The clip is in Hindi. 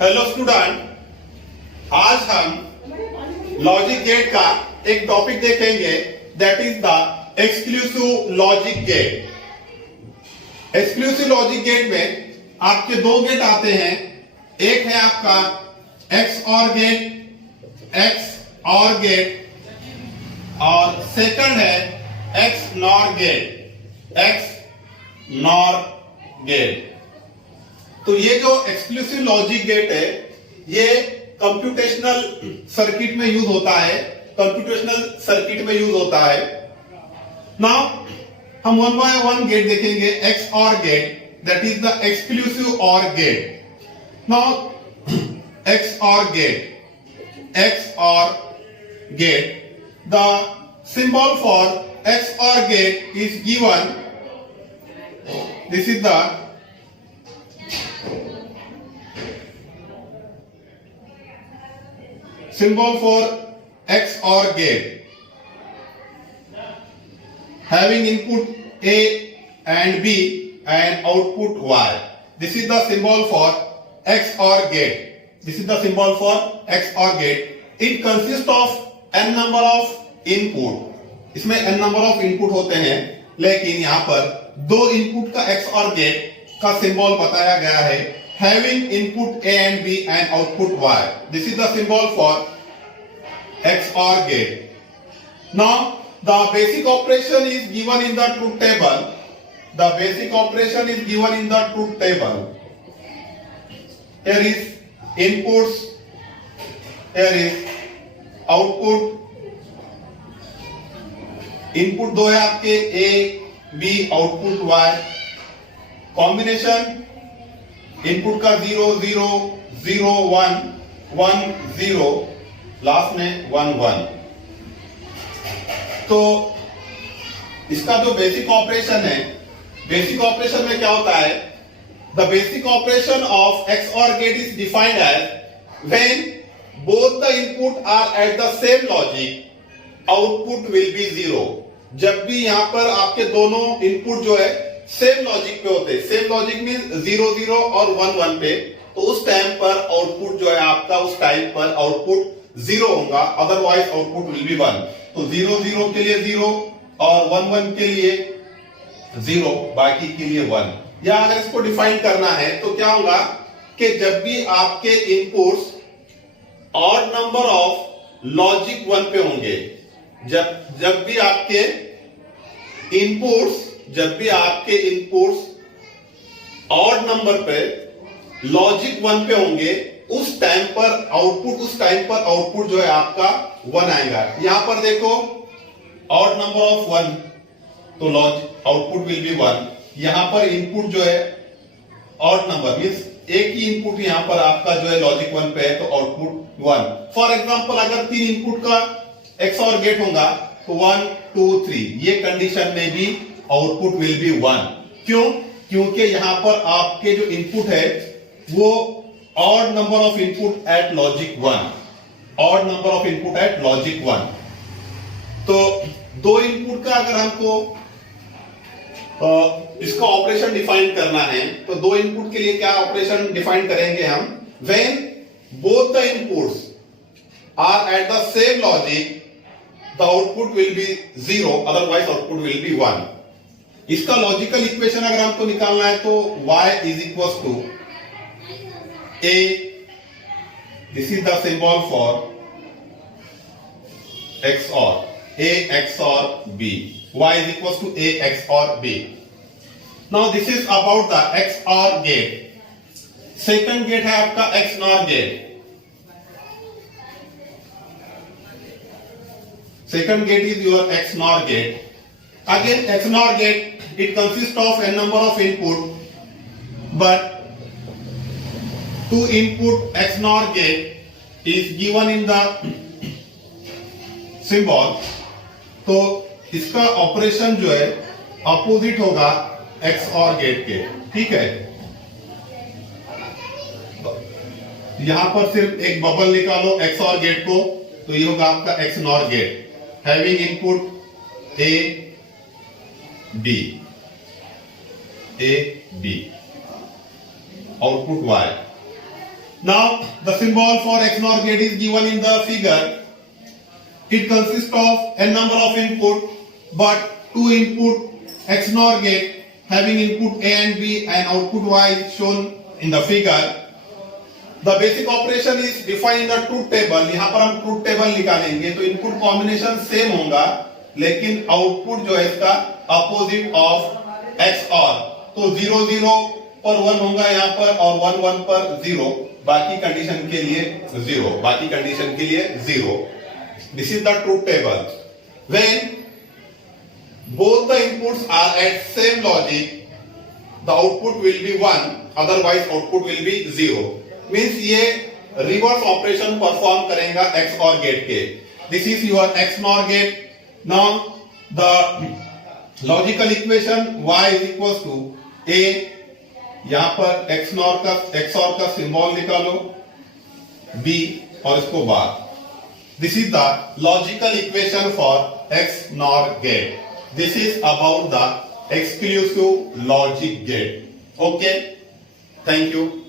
हेलो स्टूडेंट, आज हम लॉजिक गेट का एक टॉपिक देखेंगे, that is the exclusive logic gate. Exclusive logic gate में आपके दो गेट आते हैं। एक है आपका एक्स और गेट और सेकंड है एक्स नॉर गेट। तो ये जो एक्सक्लूसिव लॉजिक गेट है ये कंप्यूटेशनल सर्किट में यूज होता है। नाउ हम वन बाय वन गेट देखेंगे। X or gate, that is the exclusive or gate. Now X or gate, the symbol for X OR gate is given. This is the symbol for X OR gate, having input A and B and output Y. This is the symbol for X OR gate. It consists of n number of input. इसमें n नंबर ऑफ इनपुट होते हैं, लेकिन यहां पर दो इनपुट का एक्स और गेट का सिंबल बताया गया है, having input A and B and output Y. This is the symbol for X or gate. Now the basic operation is given in the truth table. Here is inputs, here is output। Input दो है आपके A B, output Y. Combination input का 0 0 0 1 1 0, लास्ट में 1 1। तो इसका जो बेसिक ऑपरेशन है, बेसिक ऑपरेशन में क्या होता है, the basic operation of X or gate is defined as when both the input are at the same logic output will be 0। जब भी यहां पर आपके दोनों इनपुट जो है सेम लॉजिक पे होते हैं, सेम लॉजिक मींस 0 0 और 1 1 पे, तो उस टाइम पर आउटपुट जो है आपका, उस टाइम पर आउटपुट 0 होगा, अदरवाइज आउटपुट विल बी 1। तो 0 0 के लिए 0 और 1 1 के लिए 0, बाकी के लिए 1। या अगर इसको डिफाइन करना है तो क्या होगा कि जब भी आपके inputs odd number of logic 1 पे होंगे, जब भी आपके इनपुट्स ऑड नंबर पे लॉजिक 1 पे होंगे, उस टाइम पर आउटपुट जो है आपका 1 आएगा। यहां पर देखो ऑड नंबर ऑफ 1, तो लॉजिक आउटपुट विल बी 1। यहां पर इनपुट जो है ऑड नंबर मींस एक ही इनपुट यहां पर आपका जो है लॉजिक 1 पे है, तो आउटपुट 1। फॉर एग्जांपल अगर 3 इनपुट का एक्स और गेट होगा तो 1 2 3, ये कंडीशन में भी आउटपुट विल बी 1। क्यों? क्योंकि यहां पर आपके जो इनपुट है वो odd number of input at logic 1। तो दो इनपुट का अगर हमको इसका ऑपरेशन डिफाइन करना है, तो दो इनपुट के लिए क्या ऑपरेशन डिफाइन करेंगे हम, when both the inputs are at the same logic the output will be 0, otherwise output will be 1। इसका लॉजिकल इक्वेशन अगर हमको निकालना है तो y is equals to a, this is the symbol for XOR, a XOR b, y is equals to a XOR b। now this is about the XOR gate। Second gate है आपका X NOR gate. Second gate is your X NOR gate. Again, X NOR gate, it consists of n number of input, but two input X NOR gate is given in the symbol। तो इसका ऑपरेशन जो है अपोजिट होगा X OR गेट के, ठीक है। यहां पर सिर्फ एक बबल निकालो X OR गेट को, तो ये होगा आपका X NOR gate, having input A B, output Y। Now the symbol for XNOR gate is given in the figure. It consists of n number of input, but two input XNOR gate having input A and B and output Y is shown in the figure. The basic operation is defined in the truth table. यहाँ पर हम truth table निकालेंगे तो इनपुट कॉम्बिनेशन सेम होगा, लेकिन आउटपुट जो है इसका अपोजिट ऑफ XOR. तो 0 0 पर 1 होगा यहाँ पर और 1 1 पर 0. बाकी कंडीशन के लिए 0. बाकी कंडीशन के लिए 0. This is the truth table. When both the inputs are at same logic, the output will be 1. Otherwise, output will be 0. Means ये reverse operation perform करेगा XOR gate के. This is your XNOR gate. Now the logical equation y is equals to a. यहाँ पर XOR का सिंबल निकालो, b और इसको बार. This is the logical equation for XNOR gate. This is about the exclusive logic gate. Okay? Thank you.